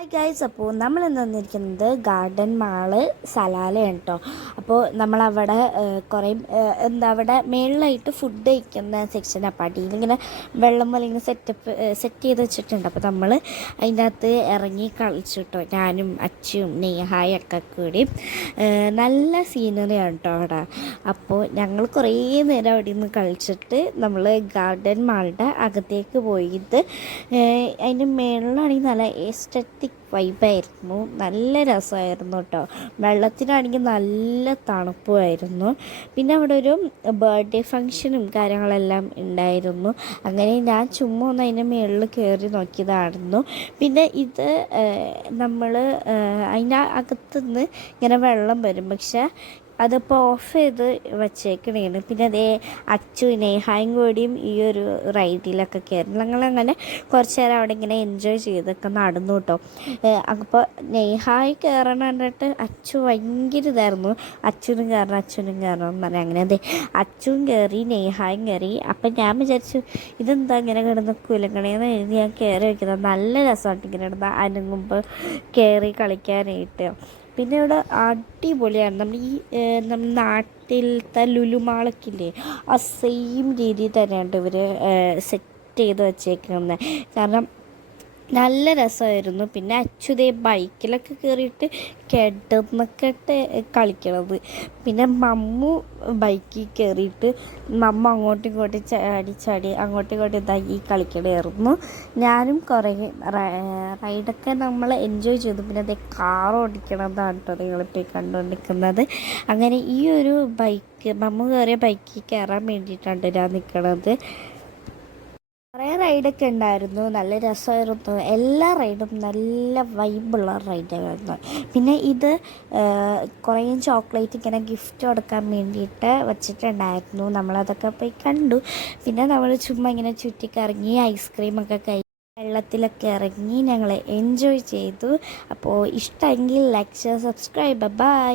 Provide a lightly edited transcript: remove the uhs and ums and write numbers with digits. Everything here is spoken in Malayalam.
ഹായ് ഗൈസ്, അപ്പോൾ നമ്മൾ ഇന്ന് വന്നിരിക്കുന്നത് ഗാർഡൻ മാള് സലാലയാണ് കേട്ടോ. അപ്പോൾ നമ്മളവിടെ കുറേ അവിടെ മേളിലായിട്ട് ഫുഡ് കഴിക്കുന്ന സെക്ഷൻ. അപ്പോൾ അടിയിലിങ്ങനെ വെള്ളം പോലെ ഇങ്ങനെ സെറ്റ് ചെയ്ത് വെച്ചിട്ടുണ്ട്. അപ്പോൾ നമ്മൾ അതിൻ്റെ അകത്ത് ഇറങ്ങി കളിച്ചു കേട്ടോ, ഞാനും അച്ചും നെയ്ഹായൊക്കെ കൂടി. നല്ല സീനറിയാണ് കേട്ടോ അവിടെ. അപ്പോൾ ഞങ്ങൾ കുറേ നേരം അവിടെ നിന്ന് കളിച്ചിട്ട് നമ്മൾ ഗാർഡൻ മാളുടെ അകത്തേക്ക് പോയിട്ട് അതിൻ്റെ മേളിലാണെങ്കിൽ നല്ല എസ്റ്ററ്റിക് വൈബായിരുന്നു, നല്ല രസമായിരുന്നു കേട്ടോ. വെള്ളത്തിനാണെങ്കിൽ നല്ല തണുപ്പുമായിരുന്നു. പിന്നെ അവിടെ ഒരു ബർത്ത്ഡേ ഫങ്ഷനും കാര്യങ്ങളെല്ലാം ഉണ്ടായിരുന്നു. അങ്ങനെ ഞാൻ ചുമ്മാ ഒന്ന് അതിൻ്റെ മുകളിൽ കയറി നോക്കിയതായിരുന്നു. പിന്നെ ഇത് നമ്മൾ അതിൻ്റെ അകത്തുനിന്ന് ഇങ്ങനെ വെള്ളം വരും, പക്ഷേ അതിപ്പോൾ ഓഫ് ചെയ്ത് വച്ചേക്കണേണ്. പിന്നെ അതേ അച്ചു നേഹായും കൂടിയും ഈ ഒരു റൈഡിലൊക്കെ കയറി ഞങ്ങളങ്ങനെ കുറച്ച് നേരം അവിടെ ഇങ്ങനെ എൻജോയ് ചെയ്തൊക്കെ നടന്നു കേട്ടോ. അപ്പോൾ നെയ്ഹായ് കയറണം കണ്ടിട്ട് അച്ചു ഭയങ്കര ഇതായിരുന്നു, അച്ഛനും കയറണം എന്ന് പറഞ്ഞാൽ അങ്ങനെ അതെ അച്ചും കയറി നെയ്ഹായും കയറി. അപ്പം ഞാൻ വിചാരിച്ചു ഇതെന്താ ഇങ്ങനെ കിടന്ന് കുലക്കണേന്ന് എഴുതി ഞാൻ കയറി വയ്ക്കുന്നത്. നല്ല രസമായിട്ട് ഇങ്ങനെ കിടന്ന് അനങ്ങുമ്പോൾ കയറി കളിക്കാനായിട്ട്. പിന്നെ ഇവിടെ അടിപൊളിയാണ്. നമ്മുടെ നാട്ടിലത്തെ ലുലുമാളൊക്കെ ഇല്ലേ, ആ സെയിം രീതിയിൽ തന്നെയാണ് ഇവർ സെറ്റ് ചെയ്ത് വച്ചേക്കുന്നത്. കാരണം നല്ല രസമായിരുന്നു. പിന്നെ അച്യുതേ ബൈക്കിലൊക്കെ കയറിയിട്ട് കിടന്നൊക്കെ കളിക്കണത്. പിന്നെ മമ്മു ബൈക്കിൽ കയറിയിട്ട് മമ്മ അങ്ങോട്ടും ഇങ്ങോട്ടും ചാടി അങ്ങോട്ടും ഇങ്ങോട്ടും ഇതാക്കി കളിക്കണമായിരുന്നു. ഞാനും കുറേ റൈഡൊക്കെ നമ്മൾ എൻജോയ് ചെയ്തു. പിന്നെ അതേ കാർ ഓടിക്കണതാണ് കേട്ടോ നിങ്ങളിപ്പോൾ കണ്ടുകൊണ്ടിരിക്കുന്നത്. അങ്ങനെ ഈ ഒരു ബൈക്ക് മമ്മു കയറിയ ബൈക്കിൽ കയറാൻ വേണ്ടിയിട്ടാണ് ഞാൻ നിൽക്കണത്. കുറേ റൈഡൊക്കെ ഉണ്ടായിരുന്നു, നല്ല രസമായിരുന്നു. എല്ലാ റൈഡും നല്ല വൈബുള്ള റൈഡായിരുന്നു. പിന്നെ ഇത് കുറേ ചോക്ലേറ്റ് ഇങ്ങനെ ഗിഫ്റ്റ് കൊടുക്കാൻ വേണ്ടിയിട്ട് വച്ചിട്ടുണ്ടായിരുന്നു. നമ്മളതൊക്കെ പോയി കണ്ടു. പിന്നെ നമ്മൾ ചുമ്മാ ഇങ്ങനെ ചുറ്റിക്കറങ്ങി ഐസ്ക്രീമൊക്കെ വെള്ളത്തിലൊക്കെ ഇറങ്ങി ഞങ്ങൾ എൻജോയ് ചെയ്തു. അപ്പോൾ ഇഷ്ടമെങ്കിൽ ലൈക്ക്, ഷെയർ, സബ്സ്ക്രൈബ്. ബൈ.